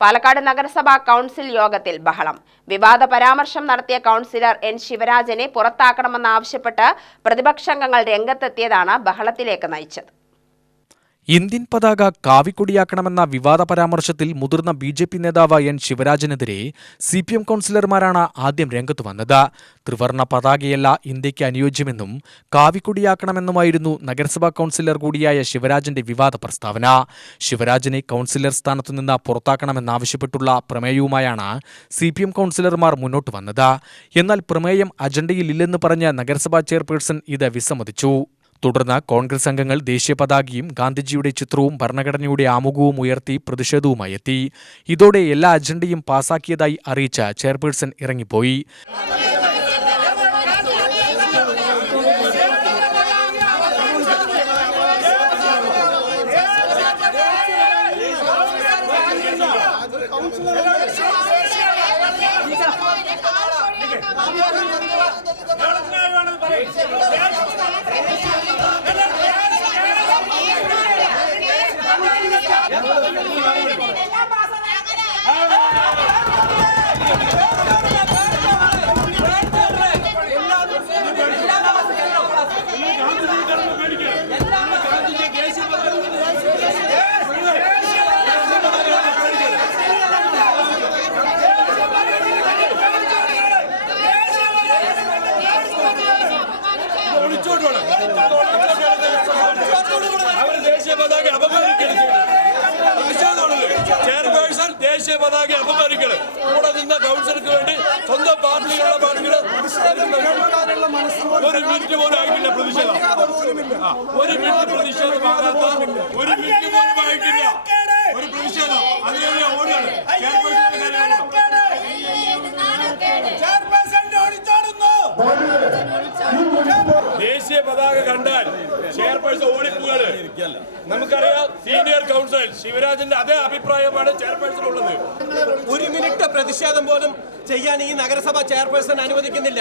പാലക്കാട് നഗരസഭാ കൗൺസിൽ യോഗത്തിൽ ബഹളം. വിവാദ പരാമർശം നടത്തിയ കൗൺസിലർ എൻ ശിവരാജനെ പുറത്താക്കണമെന്നാവശ്യപ്പെട്ട് പ്രതിപക്ഷാംഗങ്ങൾ രംഗത്തെത്തിയതാണ് ബഹളത്തിലേക്ക് നയിച്ചത്. ഇന്ത്യൻ പതാക കാവിക്കൊടിയാക്കണമെന്ന വിവാദ പരാമർശത്തിൽ മുതിർന്ന ബി.ജെ.പി. നേതാവ് എൻ ശിവരാജനെതിരെ CPM കൗൺസിലർമാരാണ് ആദ്യം രംഗത്തു വന്നത്. ത്രിവർണ്ണ പതാകയല്ല ഇന്ത്യയ്ക്ക് അനുയോജ്യമെന്നും കാവിക്കൊടിയാക്കണമെന്നുമായിരുന്നു നഗരസഭാ കൗൺസിലർ കൂടിയായ ശിവരാജന്റെ വിവാദ പ്രസ്താവന. ശിവരാജനെ കൗൺസിലർ സ്ഥാനത്തുനിന്ന് പുറത്താക്കണമെന്നാവശ്യപ്പെട്ടുള്ള പ്രമേയവുമായാണ് CPM കൗൺസിലർമാർ മുന്നോട്ട് വന്നത്. എന്നാൽ പ്രമേയം അജണ്ടയിലില്ലെന്ന് പറഞ്ഞ് നഗരസഭാ ചെയർപേഴ്സൺ ഇത് വിസമ്മതിച്ചു. തുടർന്ന് കോൺഗ്രസ് അംഗങ്ങൾ ദേശീയ പതാകയും ഗാന്ധിജിയുടെ ചിത്രവും ഭരണഘടനയുടെ ആമുഖവും ഉയർത്തി പ്രതിഷേധവുമായി എത്തി. ഇതോടെ എല്ലാ അജണ്ടയും പാസാക്കിയതായി അറിയിച്ച ചെയർപേഴ്സൺ ഇറങ്ങിപ്പോയി. ചെയർപേഴ്സൺ ദേശീയ പതാക അപമാനിക്കൽ കൂടെ നിന്ന കൗൺസിലർക്ക് വേണ്ടി സ്വന്തം പാർട്ടികളുള്ള പാർട്ടികൾ ഒരു മിനിറ്റ് പോലും ആയിട്ടില്ല പ്രതിഷേധം. ഒരു മിനിറ്റ് പ്രതിഷേധമാകാത്ത ഒരു മിനിറ്റ് പോലും ആയിട്ടില്ല ഒരു പ്രതിഷേധം. അതിനെ ഓടുകയാണ് ദേശീയ പതാക കണ്ടാൽ ചെയർപേഴ്സൺ ഓടിപ്പോകാണ്. നമുക്കറിയാം സീനിയർ കൗൺസിലർ ശിവരാജന്റെ അതേ അഭിപ്രായമാണ് ചെയർപേഴ്സൺ ഉള്ളത്. ഒരു മിനിറ്റ് പ്രതിഷേധം പോലും ചെയ്യാൻ ഈ നഗരസഭ ചെയർപേഴ്സൺ അനുവദിക്കുന്നില്ല.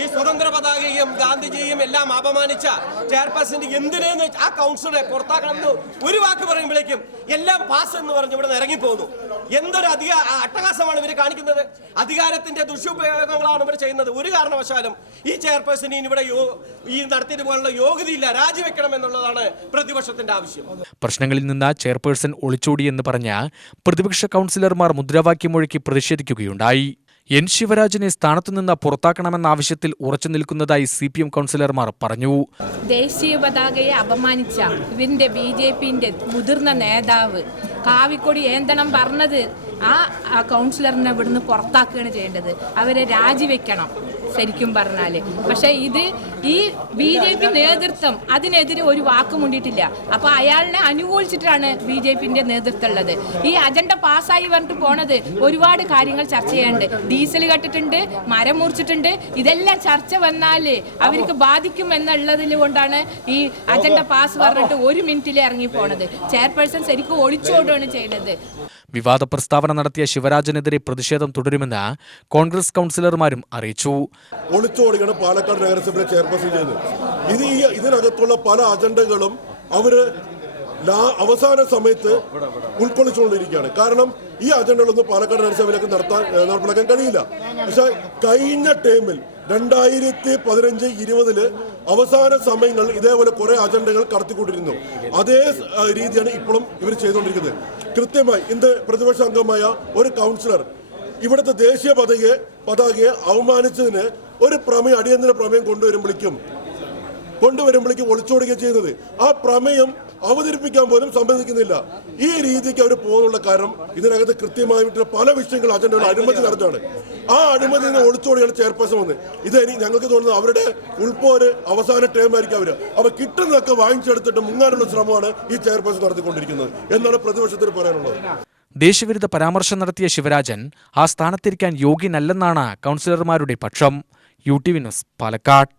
ഈ സ്വതന്ത്ര പതാകയും ഗാന്ധിജിയും എല്ലാം അപമാനിച്ച ചെയർപേഴ്സൺ എന്തിനേന്ന് ആ കൗൺസിലറെ പുറത്താക്കണമെന്ന് ഒരു വാക്ക് പറയുമ്പോഴേക്കും എല്ലാം പാസ് എന്ന് പറഞ്ഞ് ഇവിടെ ഇറങ്ങിപ്പോകുന്നു. എന്തൊരു അട്ടഹാസമാണ് ഇവർ കാണിക്കുന്നത്. അധികാരത്തിന്റെ ദുഷ്പ്രയോഗങ്ങളാണ് ഇവർ ചെയ്യുന്നത്. ഒരു കാരണവശാലും ഈ ചെയർപേഴ്സൺ ഇവിടെ ഈ നടത്തിയത് പോലുള്ള യോഗ്യതയില്ല, രാജിവെക്കണം എന്നുള്ളതാണ് പ്രതിപക്ഷത്തിന്റെ ആവശ്യം. പ്രശ്നങ്ങളിൽ നിന്ന് ചെയർപേഴ്സൺ ഒളിച്ചോടിയെന്ന് പറഞ്ഞ പ്രതിപക്ഷ കൗൺസിലർമാർ മുദ്രാവാക്യം മുഴക്കി പ്രതിഷേധിക്കുകയുണ്ടായി. എൻ ശിവരാജനെ സ്ഥാനത്തുനിന്ന് പുറത്താക്കണമെന്ന ആവശ്യത്തിൽ ഉറച്ചു നിൽക്കുന്നതായി CPM കൗൺസിലർമാർ പറഞ്ഞു. ദേശീയ പതാകയെ അപമാനിച്ച ഇവന്റെ BJPന്റെ മുതിർന്ന നേതാവ് കാവിക്കൊടി ഏന്തണം പറഞ്ഞത് ആ കൗൺസിലറിനെ ഇവിടുന്ന് പുറത്താക്കുകയാണ് ചെയ്യേണ്ടത്. അവരെ രാജിവെക്കണം ശരിക്കും പറഞ്ഞാൽ. പക്ഷേ ഇത് ഈ BJP നേതൃത്വം അതിനെതിരെ ഒരു വാക്കും മുണ്ടിട്ടില്ല. അപ്പോൾ അയാളിനെ അനുകൂലിച്ചിട്ടാണ് BJPന്റെ നേതൃത്വം ഉള്ളത്. ഈ അജണ്ട പാസ്സായി പറഞ്ഞിട്ട് പോണത് ഒരുപാട് കാര്യങ്ങൾ ചർച്ച ചെയ്യാനുണ്ട്. ഡീസൽ കട്ടിട്ടുണ്ട്, മരം മുറിച്ചിട്ടുണ്ട്. ഇതെല്ലാം ചർച്ച വന്നാൽ അവർക്ക് ബാധിക്കും എന്നുള്ളതിൽ കൊണ്ടാണ് ഈ അജണ്ട പാസ് പറഞ്ഞിട്ട് ഒരു മിനിറ്റിൽ ഇറങ്ങി പോണത്. ചെയർപേഴ്സൺ ശരിക്കും ഒളിച്ചോടുകയാണ് ചെയ്യുന്നത്. വിവാദ പ്രസ്താവന നടത്തിയ ശിവരാജനെതിരെ പ്രതിഷേധം തുടരുമെന്ന് കോൺഗ്രസ് കൗൺസിലർമാരും അറിയിച്ചു. ഒളിച്ചോടിയാണ് പാലക്കാട് നഗരസഭയിലെ ചെയർപേഴ്സൺ ചെയ്തത്. ഇതിനകത്തുള്ള പല അജണ്ടകളും അവര് അവസാന സമയത്ത് ഉൾക്കൊള്ളിച്ചുകൊണ്ടിരിക്കുകയാണ്. കാരണം ഈ അജണ്ടകളൊന്നും പാലക്കാട് നഗരസഭയിലേക്ക് നടപ്പിലാക്കാൻ കഴിയില്ല. പക്ഷെ കഴിഞ്ഞ ടൈമിൽ 2015-20 അവസാന സമയങ്ങൾ ഇതേപോലെ കുറെ അജണ്ടകൾ കടത്തിക്കൊണ്ടിരുന്നു. അതേ രീതിയാണ് ഇപ്പോഴും ഇവർ ചെയ്തുകൊണ്ടിരിക്കുന്നത്. കൃത്യമായി ഇന്ന് പ്രതിപക്ഷ അംഗമായ ഒരു കൗൺസിലർ ഇവിടുത്തെ ദേശീയ പതാകയെ അവമാനിച്ചതിന് ഒരു അടിയന്തര പ്രമേയം കൊണ്ടുവരുമ്പോഴേക്കും ഒളിച്ചോടുകയും ചെയ്യുന്നത്. ആ പ്രമേയം അവതരിപ്പിക്കാൻ പോലും സമ്മതിക്കുന്നില്ല. ഈ രീതിക്ക് അവർ പോകുന്നുള്ള കാരണം ഇതിനകത്ത് കൃത്യമായിട്ടുള്ള പല വിഷയങ്ങൾ അജണ്ടകൾ അഴിമതി നടന്നാണ്. ആ അഴിമതി നിന്ന് ഒളിച്ചോടിയാണ് ചെയർപേഴ്സൺ വന്നത്. ഇനി ഞങ്ങൾക്ക് തോന്നുന്നത് അവരുടെ ഉൾപ്പോര് അവസാന ടൈം ആയിരിക്കും. അവർ കിട്ടുന്നതൊക്കെ വാങ്ങിച്ചെടുത്തിട്ട് മുങ്ങാനുള്ള ശ്രമമാണ് ഈ ചെയർപേഴ്സൺ നടത്തിക്കൊണ്ടിരിക്കുന്നത് എന്നാണ് പ്രതിപക്ഷത്തിന് പറയാനുള്ളത്. ദേശവിരുദ്ധ പരാമർശം നടത്തിയ ശിവരാജൻ ആ സ്ഥാനത്തിരിക്കാൻ യോഗ്യനല്ലെന്നാണ് കൗൺസിലർമാരുടെ പക്ഷം. UTV news, Palakkad.